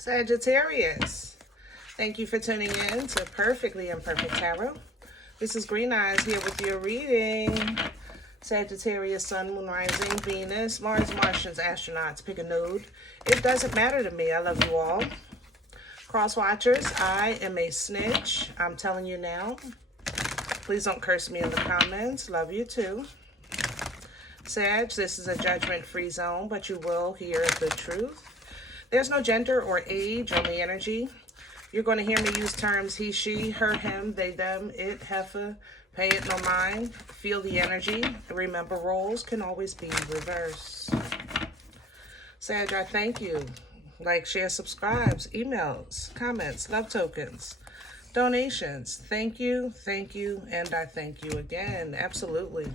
Sagittarius, thank you for tuning in to Perfectly Imperfect Tarot. This is Green Eyes here with your reading. Sagittarius, Sun, Moon, Rising, Venus, Mars, Martians, astronauts, pick a node. It doesn't matter to me. I love you all. Cross watchers, I am a snitch. I'm telling you now. Please don't curse me in the comments. Love you too. Sag, this is a judgment-free zone, but you will hear the truth. There's no gender or age, only energy. You're going to hear me use terms he, she, her, him, they, them, it, heifer, pay it no mind. Feel the energy. Remember, roles can always be reversed. Sag, I thank you. Like, share, subscribes, emails, comments, love tokens, donations. Thank you, and I thank you again. Absolutely.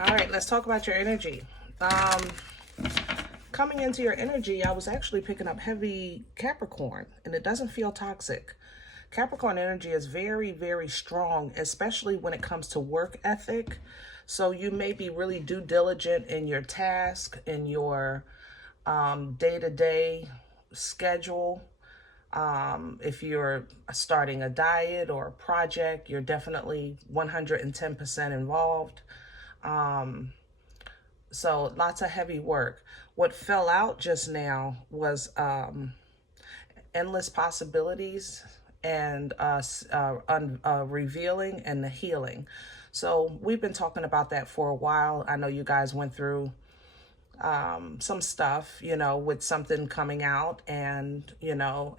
All right, let's talk about your energy. Coming into your energy, I was actually picking up heavy Capricorn, and it doesn't feel toxic. Capricorn energy is very, very strong, especially when it comes to work ethic. So you may be really due diligent in your task, in your day-to-day schedule. If you're starting a diet or a project, you're definitely 110% involved. So lots of heavy work. What fell out just now was endless possibilities and revealing and the healing. So we've been talking about that for a while. I know you guys went through some stuff, you know, with something coming out, and, you know,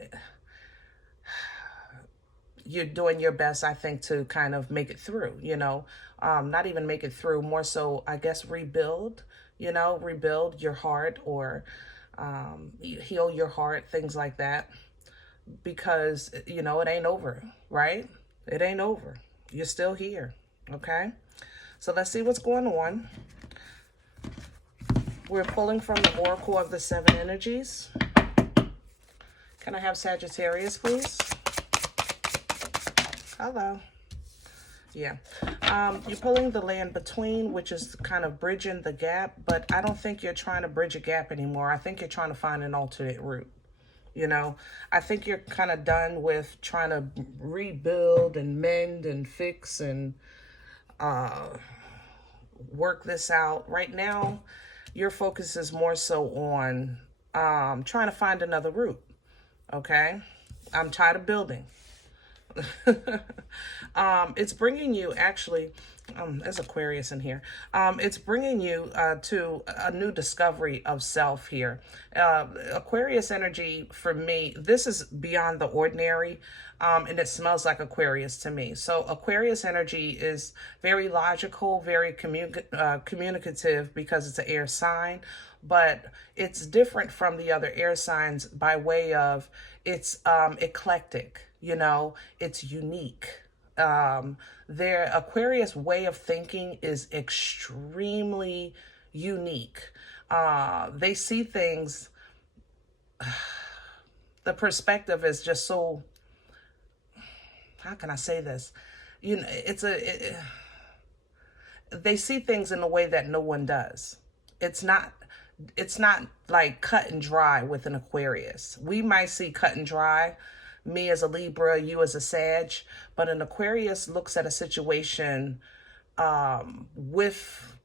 you're doing your best, I think, to kind of make it through, you know, not even make it through, more so, I guess, rebuild, you know, rebuild your heart, or heal your heart, things like that, because, you know, it ain't over, right? It ain't over. You're still here, okay? So let's see what's going on. We're pulling from the Oracle of the Seven Energies. Can I have Sagittarius, please? Hello. Yeah. You're pulling the land between, which is kind of bridging the gap, but I don't think you're trying to bridge a gap anymore. I think you're trying to find an alternate route. You know, I think you're kind of done with trying to rebuild and mend and fix and work this out. Right now, your focus is more so on trying to find another route. Okay? I'm tired of building. It's bringing you, actually, there's Aquarius in here. It's bringing you to a new discovery of self here. Aquarius energy, for me, this is beyond the ordinary, and it smells like Aquarius to me. So Aquarius energy is very logical, very communicative, because it's an air sign, but it's different from the other air signs by way of it's eclectic. You know, it's unique. Their Aquarius way of thinking is extremely unique. They see things, the perspective is just so, how can I say this? You know, they see things in a way that no one does. It's not like cut and dry with an Aquarius. We might see cut and dry, me as a Libra, you as a Sag, but an Aquarius looks at a situation with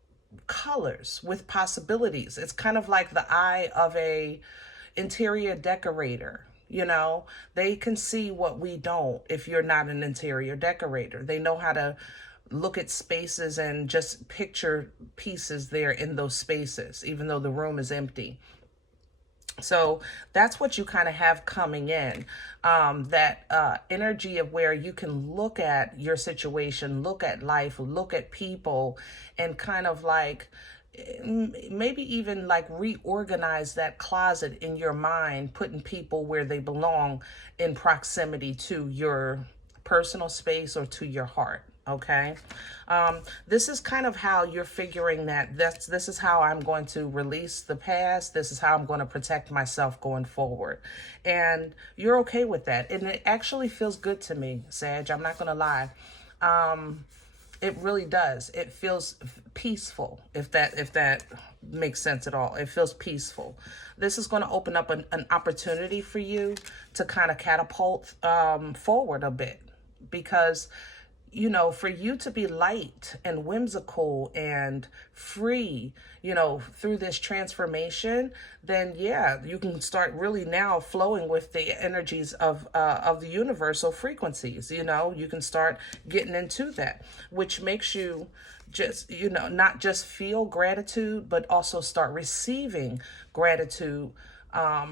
colors, with possibilities. It's kind of like the eye of a interior decorator. You know, they can see what we don't if you're not an interior decorator. They know how to look at spaces and just picture pieces there in those spaces, even though the room is empty. So that's what you kind of have coming in, that energy of where you can look at your situation, look at life, look at people, and kind of like maybe even like reorganize that closet in your mind, putting people where they belong in proximity to your personal space or to your heart. Okay. This is kind of how you're figuring that this is how I'm going to release the past. This is how I'm going to protect myself going forward. And you're okay with that. And it actually feels good to me, Sag. I'm not going to lie. It really does. It feels peaceful, if that makes sense at all. It feels peaceful. This is going to open up an opportunity for you to kind of catapult forward a bit, because you know, for you to be light and whimsical and free, you know, through this transformation, then yeah, you can start really now flowing with the energies of the universal frequencies. You know, you can start getting into that, which makes you just, you know, not just feel gratitude, but also start receiving gratitude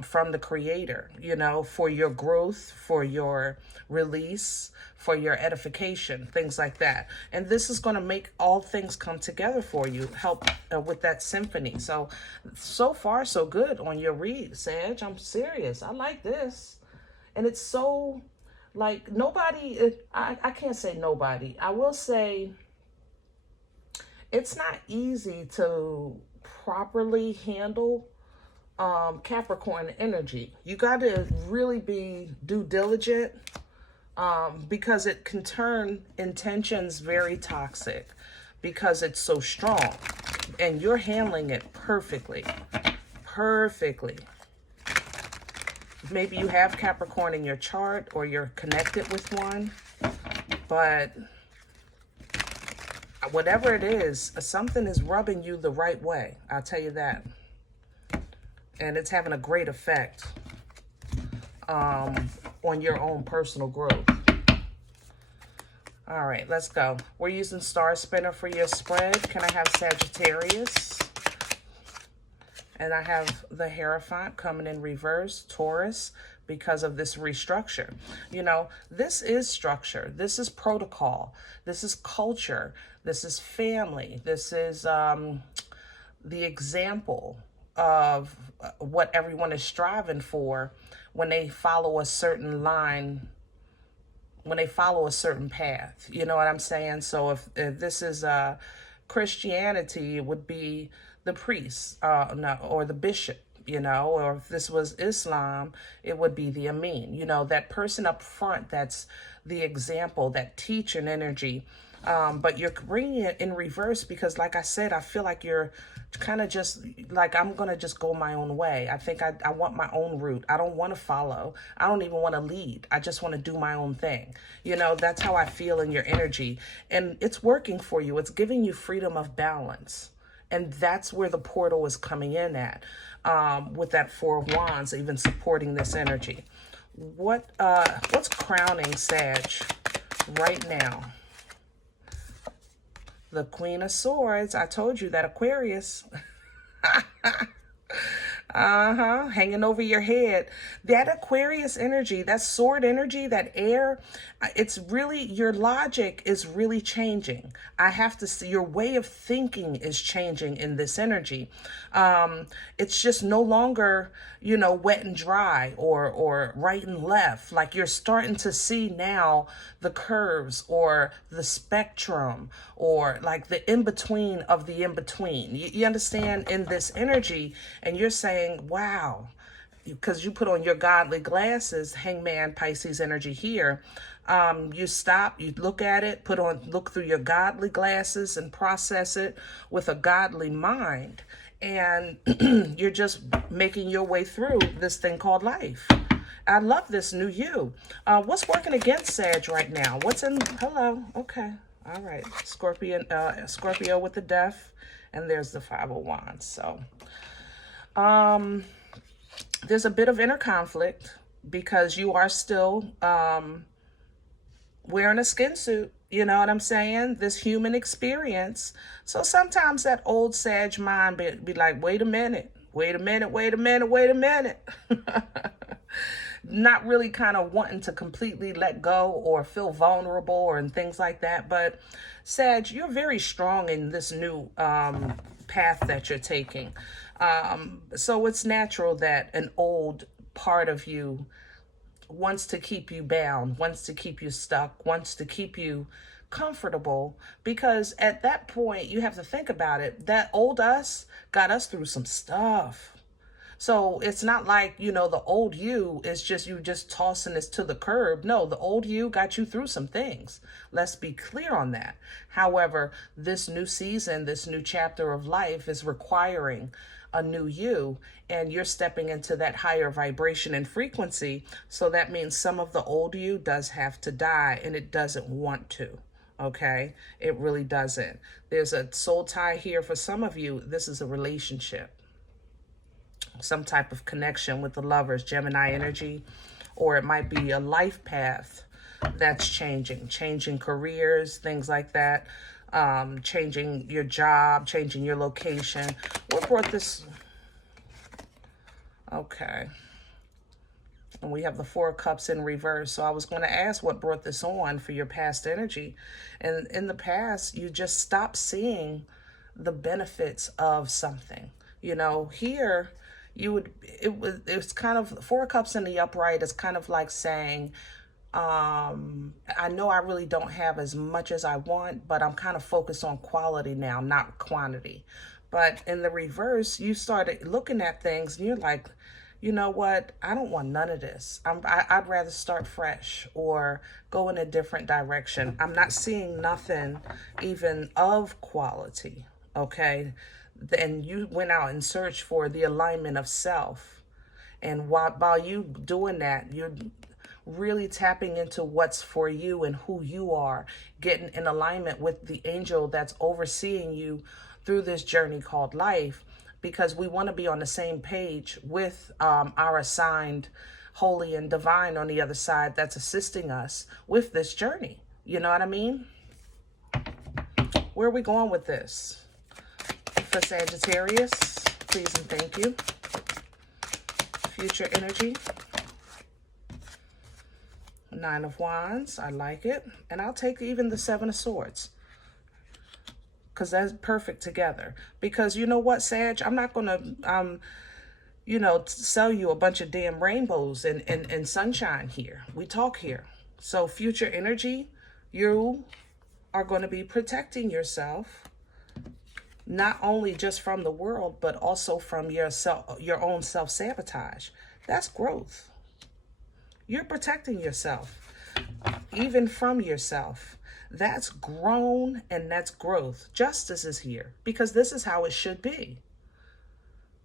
from the Creator, you know, for your growth, for your release, for your edification, things like that. And this is going to make all things come together for you, help with that symphony. So far, so good on your read, Sag. I'm serious. I like this. And it's so, like, nobody, I can't say nobody. I will say it's not easy to properly handle Capricorn energy. You got to really be due diligent, because it can turn intentions very toxic because it's so strong, and you're handling it perfectly. Maybe you have Capricorn in your chart, or you're connected with one, but whatever it is, something is rubbing you the right way. I'll tell you that. And it's having a great effect on your own personal growth. All right, let's go. We're using Star Spinner for your spread. Can I have Sagittarius? And I have the Hierophant coming in reverse, Taurus, because of this restructure. You know, this is structure. This is protocol. This is culture. This is family. This is the example of what everyone is striving for when they follow a certain line, when they follow a certain path. You know what I'm saying? So if this is Christianity, it would be the priest, no, or the bishop, you know, or if this was Islam, it would be the Amin, you know, that person up front, that's the example, that teaching energy. But you're bringing it in reverse because, like I said, I feel like you're kind of just like, I'm going to just go my own way. I think I want my own route. I don't want to follow. I don't even want to lead. I just want to do my own thing. You know, that's how I feel in your energy. And it's working for you. It's giving you freedom of balance. And that's where the portal is coming in at, with that Four of Wands, even supporting this energy. What's crowning Sag right now? The Queen of Swords. I told you that Aquarius. Hanging over your head. That Aquarius energy, that sword energy, that air, it's really, your logic is really changing. I have to see, your way of thinking is changing in this energy. It's just no longer, you know, wet and dry or right and left. Like, you're starting to see now the curves or the spectrum, or like the in-between of the in-between. You understand, in this energy, and you're saying, wow, because you put on your godly glasses, Hangman, Pisces energy here. You stop, you look at it, look through your godly glasses and process it with a godly mind. And you're just making your way through this thing called life. I love this new you. What's working against Sag right now? What's in, hello, okay, all right. Scorpio with the Death, and there's the Five of Wands. So, there's a bit of inner conflict because you are still wearing a skin suit. You know what I'm saying? This human experience. So sometimes that old Sag mind be like, wait a minute. Not really kind of wanting to completely let go or feel vulnerable and things like that. But Sag, you're very strong in this new path that you're taking. So it's natural that an old part of you wants to keep you bound, wants to keep you stuck, wants to keep you comfortable, because at that point, you have to think about it, that old us got us through some stuff. So it's not like, you know, the old you is just you just tossing this to the curb. No, the old you got you through some things. Let's be clear on that. However, this new season, this new chapter of life is requiring a new you, and you're stepping into that higher vibration and frequency. So that means some of the old you does have to die, and it doesn't want to. Okay, it really doesn't. There's a soul tie here for some of you. This is a relationship, some type of connection with the lovers, Gemini energy, or it might be a life path that's changing careers, things like that, changing your job, changing your location. What brought this? Okay. And we have the Four of Cups in reverse. So I was going to ask what brought this on for your past energy. And in the past, you just stopped seeing the benefits of something. You know, here it's kind of Four of Cups in the upright is kind of like saying, I know I really don't have as much as I want, but I'm kind of focused on quality now, not quantity. But in the reverse, you started looking at things and you're like, you know what? I don't want none of this. I'd rather start fresh or go in a different direction. I'm not seeing nothing even of quality, okay? Then you went out and searched for the alignment of self. And while you doing that, you're really tapping into what's for you and who you are, getting in alignment with the angel that's overseeing you through this journey called life, because we want to be on the same page with our assigned holy and divine on the other side that's assisting us with this journey. You know what I mean? Where are we going with this? For Sagittarius, please and thank you. Future energy. Nine of Wands, I like it. And I'll take even the Seven of Swords, because that's perfect together. Because you know what, Sag? I'm not going to, you know, sell you a bunch of damn rainbows and sunshine here. We talk here. So future energy, you are going to be protecting yourself, not only just from the world, but also from your own self-sabotage. That's growth. You're protecting yourself, even from yourself. That's grown and that's growth. Justice is here because this is how it should be.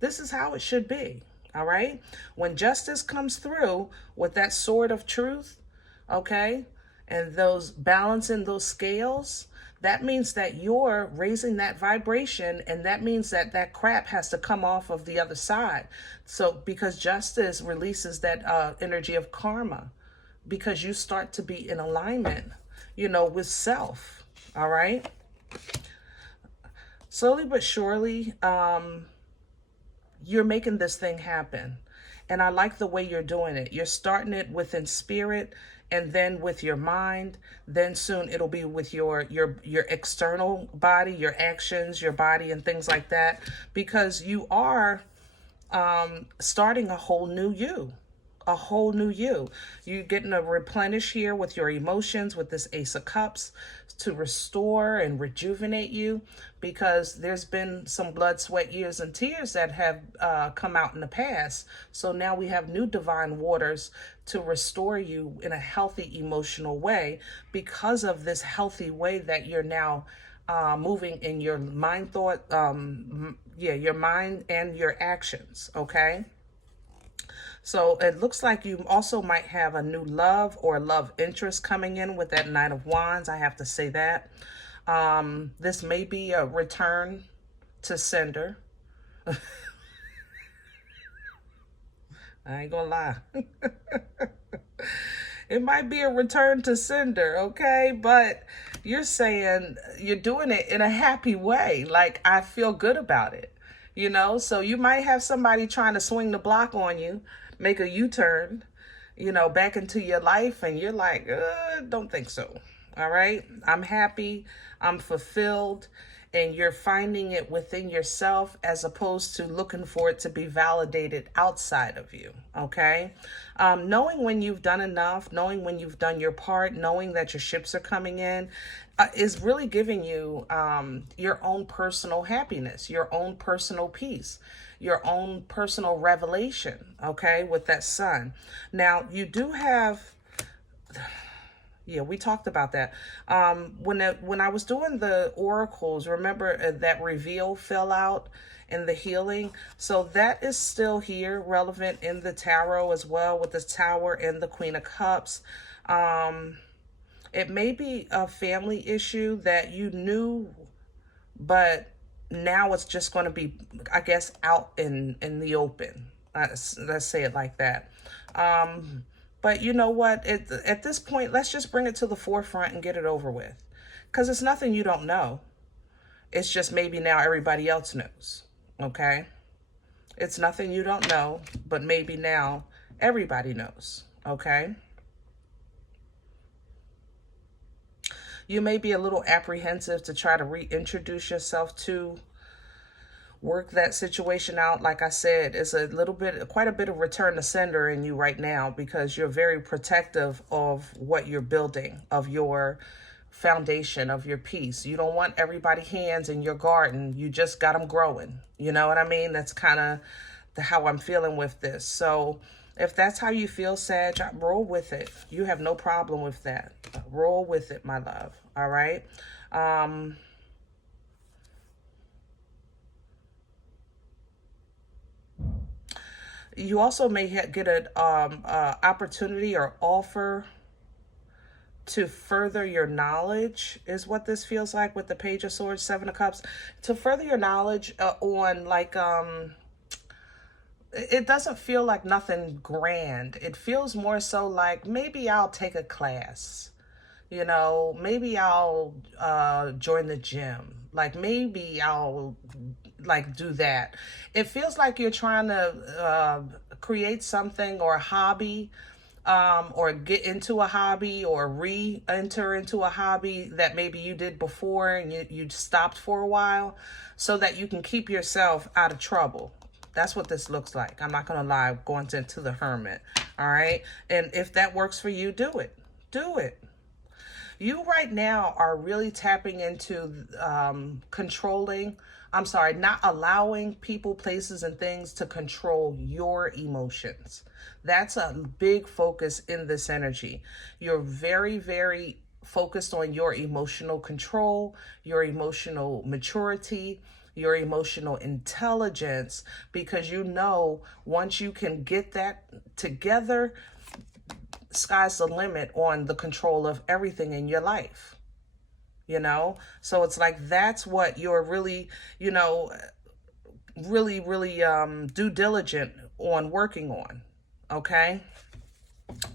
This is how it should be. All right. When justice comes through with that sword of truth, okay, and those balancing those scales, that means that you're raising that vibration, and that means that that crap has to come off of the other side. So because justice releases that energy of karma, because you start to be in alignment, you know, with self. All right. Slowly but surely, you're making this thing happen. And I like the way you're doing it. You're starting it within spirit, and then with your mind, then soon it'll be with your external body, your actions, your body, and things like that, because you are starting a whole new you. A whole new you. You're getting to replenish here with your emotions, with this Ace of Cups, to restore and rejuvenate you, because there's been some blood, sweat, years, and tears that have come out in the past. So now we have new divine waters to restore you in a healthy emotional way, because of this healthy way that you're now moving in your mind, thought, your mind and your actions, okay? So it looks like you also might have a new love or love interest coming in with that Nine of Wands. I have to say that. This may be a return to sender. I ain't gonna lie. It might be a return to sender, okay? But you're saying you're doing it in a happy way. Like, I feel good about it, you know? So you might have somebody trying to swing the block on you, make a U-turn, you know, back into your life, and you're like, don't think so. All right. I'm happy. I'm fulfilled. and you're finding it within yourself as opposed to looking for it to be validated outside of you, okay? Knowing when you've done enough, knowing when you've done your part, knowing that your ships are coming in is really giving you your own personal happiness, your own personal peace, your own personal revelation, okay, with that sun. Now, you do have... Yeah, we talked about that. When I was doing the oracles, remember that reveal fell out in the healing? So that is still here, relevant in the tarot as well, with the Tower and the Queen of Cups. It may be a family issue that you knew, but now it's just going to be, I guess, out in the open. Let's say it like that. But you know what? At this point, let's just bring it to the forefront and get it over with. Because it's nothing you don't know. It's just maybe now everybody else knows. Okay? It's nothing you don't know, but maybe now everybody knows. Okay? You may be a little apprehensive to try to reintroduce yourself to work that situation out. Like I said, it's quite a bit of return to sender in you right now, because you're very protective of what you're building, of your foundation, of your peace. You don't want everybody's hands in your garden. You just got them growing. You know what I mean? That's kind of how I'm feeling with this. So if that's how you feel, Sag, roll with it. You have no problem with that. Roll with it, my love. All right? You also may get an opportunity or offer to further your knowledge, is what this feels like with the Page of Swords, Seven of Cups. To further your knowledge on, like, it doesn't feel like nothing grand. It feels more so like, maybe I'll take a class. You know, maybe I'll join the gym. Like, maybe I'll do that. It feels like you're trying to create something or a hobby, or get into a hobby, or re-enter into a hobby that maybe you did before and you stopped for a while, so that you can keep yourself out of trouble. That's what this looks like. I'm not gonna lie, going into the Hermit. All right, and if that works for you, do it. Do it. You right now are really tapping into not allowing people, places, and things to control your emotions. That's a big focus in this energy. You're very, very focused on your emotional control, your emotional maturity, your emotional intelligence, because you know once you can get that together, sky's the limit on the control of everything in your life, you know? So it's like, that's what you're really, you know, really due diligent on working on, okay?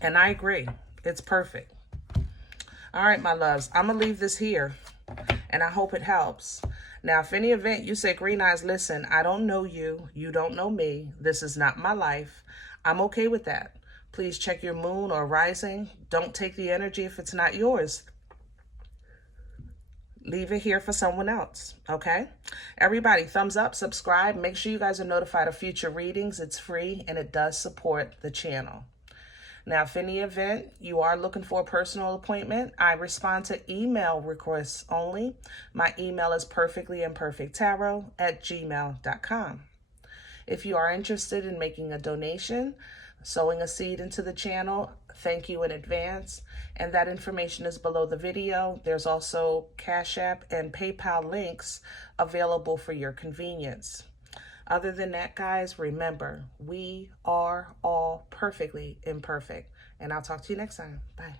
And I agree, it's perfect. All right, my loves, I'm gonna leave this here, and I hope it helps. Now, if any event you say, Green Eyes, listen, I don't know you, you don't know me, this is not my life, I'm okay with that. Please check your moon or rising. Don't take the energy if it's not yours. Leave it here for someone else, okay? Everybody, thumbs up, subscribe. Make sure you guys are notified of future readings. It's free, and it does support the channel. Now, if any event you are looking for a personal appointment, I respond to email requests only. My email is perfectlyimperfecttarot@gmail.com. If you are interested in making a donation, sowing a seed into the channel, thank you in advance. And that information is below the video. There's also CashApp and PayPal links available for your convenience. Other than that, guys, remember, we are all perfectly imperfect. And I'll talk to you next time. Bye.